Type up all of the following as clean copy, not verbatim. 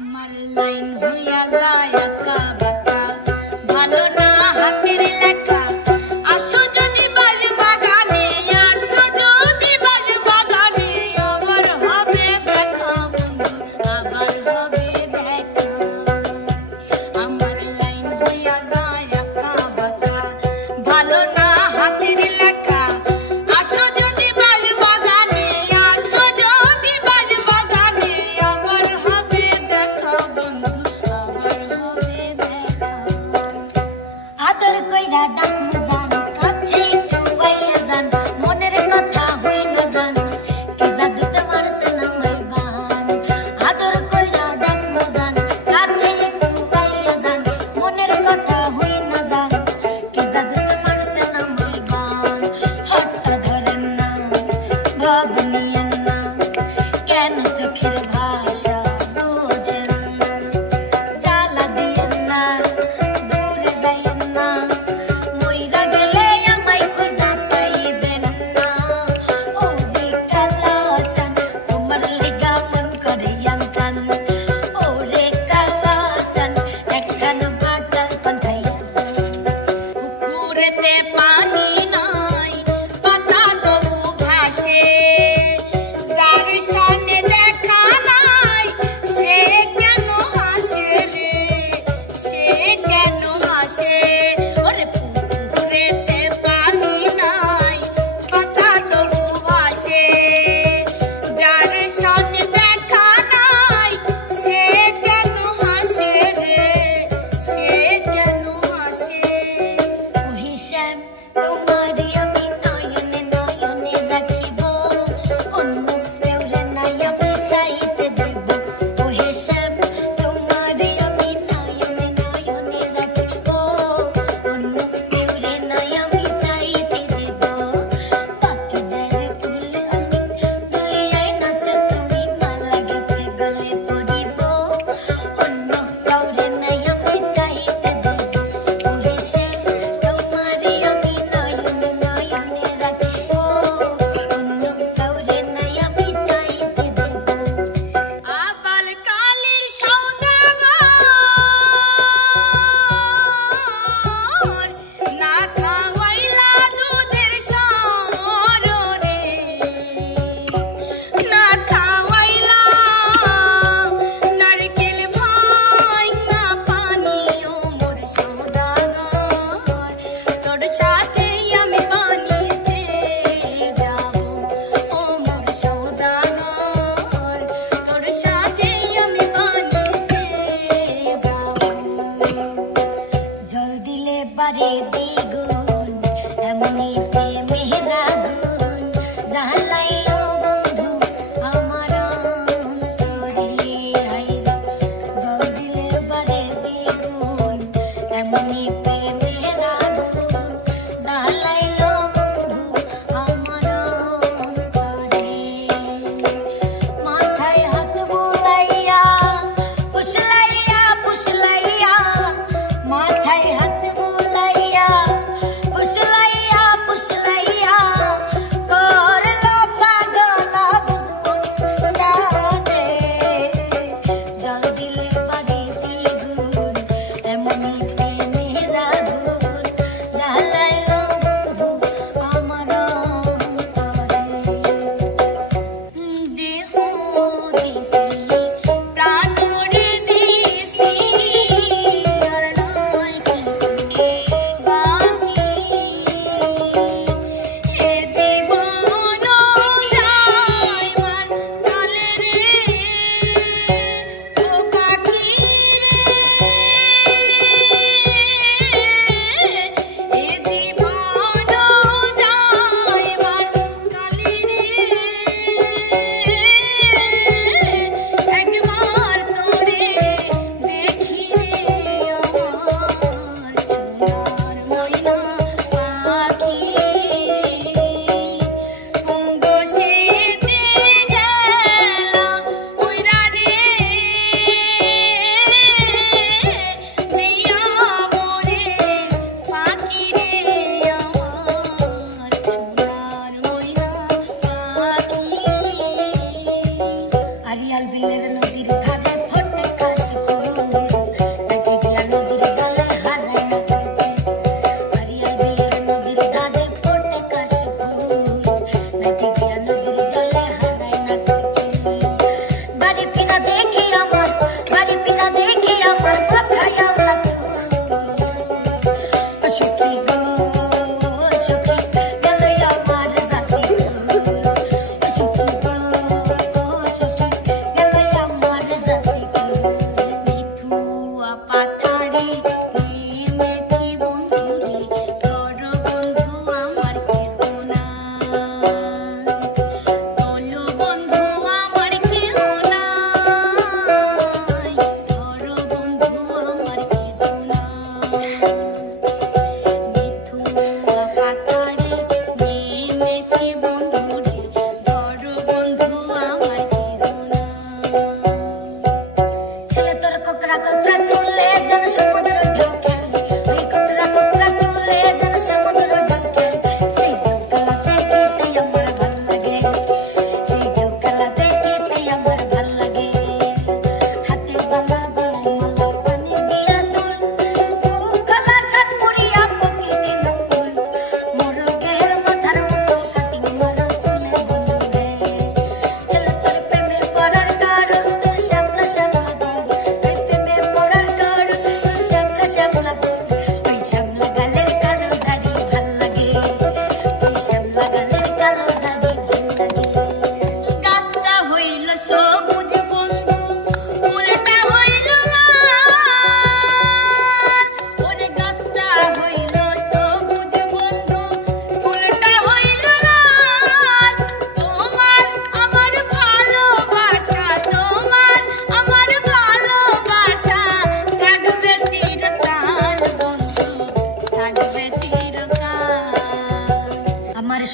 আমার লাইন হইয়া যায় আঁকা বাঁকা, ভালো না হাতের লেখা। আসো যদি বাজ বাগানে, আসো যদি বাজ বাগানে, আবার হবে দেখা বন্ধু, আবার হবে দেখা। আমার লাইন হইয়া যায় আঁকা বাঁকা, ভালো না হাতের লেখা। আসো যদি বাজ বাগানে, আসো যদি বাজ বাগানে, আবার হবে দেখা বন্ধু, আবার হবে দেখা।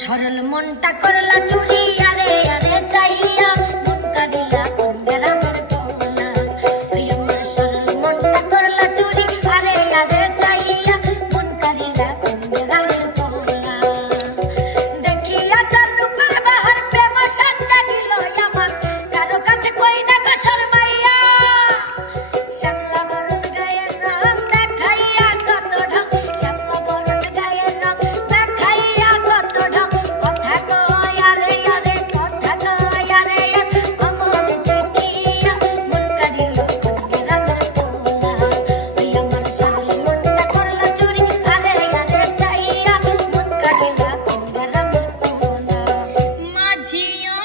সরল মনটা করলা চুরি আরে আরে চাইয়া মন কাঁদিলা কোন গ্রামের পোলা আমার সরল মনটা করলা চুরি আরে আরে চাইয়া মন কাঁদিলা কোন গ্রামের পোলা দেখিয়া তার রূপের বাহার প্রেম সাজ্জা দিল আমার কারো কাছে কই না গো শর্মাইয়া শ্যামলা বরণ গায়ের রং দেখাইয়া কত ঢং শ্যামলা বরণ গায়ের রং দেখাইয়া কত ঢং কথা কয় আরে আরে কথা কয় আরে আমার দেখিয়া মন কাঁদিল কোন গ্রামের পোলা ওই আমার সরল মনটা করলা চুরি আরে আরে চাইয়া মন কাঁদিলা কোন গ্রামের পোলা মাঝিও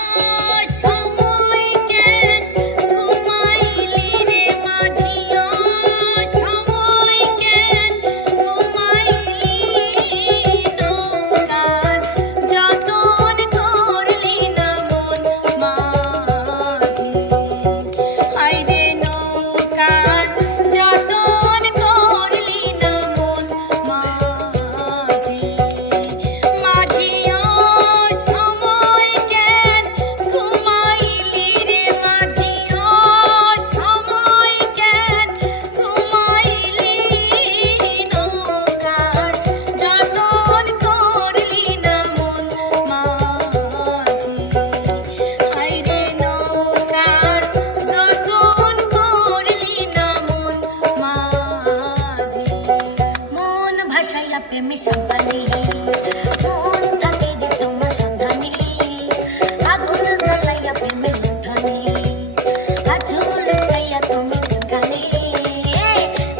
সময় কেন ঘুমাইলি রে মাঝিও সময় কেন ঘুমাইলি নৌকার যতন করলি না মন মাঝি হায়রে নৌকার যতন করলি না মন মাঝি মাঝিও সময় কেন ঘুমাইলি রে মাঝিও সময় কেন ঘুমাইলি নৌকার যতন করলি না মন মাঝি হায়রে নৌকার যতন করলি না মন মাঝি মন ভাসাইয়া প্রেমী সন্তানি মন থাকে রে তোমার সন্ধানী আগুন জ্বালাইয়া প্রেমের ধনী আঝুল খাইয়া তুমি গানি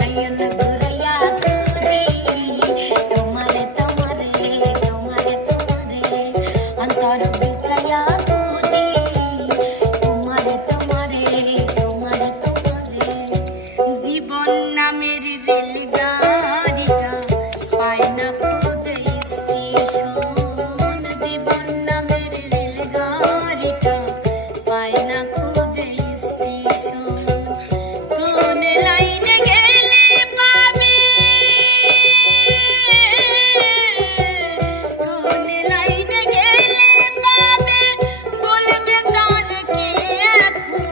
আইন ঘুরাইয়া খুঁজি তোমারে তোমারে তোমারে তোমারে অন্তর বিছাইয়া খুঁজি তোমারে তোমারে তোমারে তোমারে জীবন নামের রেলগাড়িটা পায় না খুঁজে স্টেশন জীবন নামের রেলগাড়িটা পায় না খুঁজে স্টেশন কোন লাইনে গেলে পাবে কোন লাইনে গেলে পাবে বলবে তার কে এখন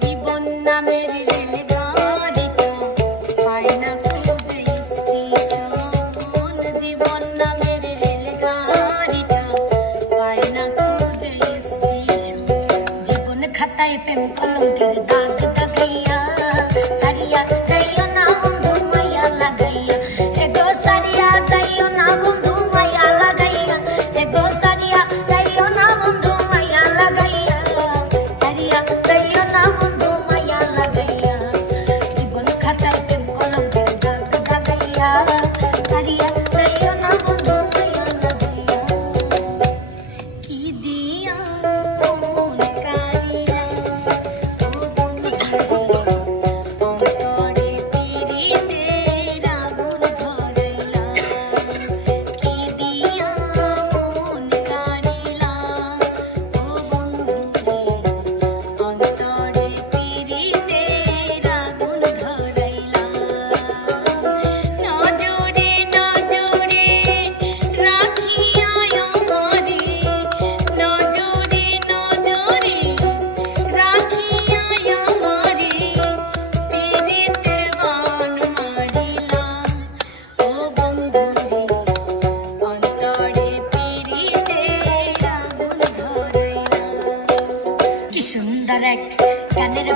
জীবন নামের রেলগাড়িটা পায় না খুঁজে স্টেশন জীবন নামের রেলগাড়িটা পায় না খুঁজে স্টেশন জীবন খাতায় প্রেম কলঙ্কের দাগ দাগাইয়া সারিয়া যাইও না বন্ধু মায়া লাগাইয়া এগো সারিয়া যাইও না বন্ধু মায়া লাগাইয়া এগো সারিয়া যাইও না বন্ধু মায়া লাগাইয়া সারিয়া যাইও না বন্ধু মায়া লাগাইয়া জীবন খাতায় প্রেম কলঙ্কের দাগ দাগাইয়া সারিয়া যাইও না বন্ধু মায়া লাগাইয়া কি দিয়া মন কারিলা ও বন্ধু এক কানের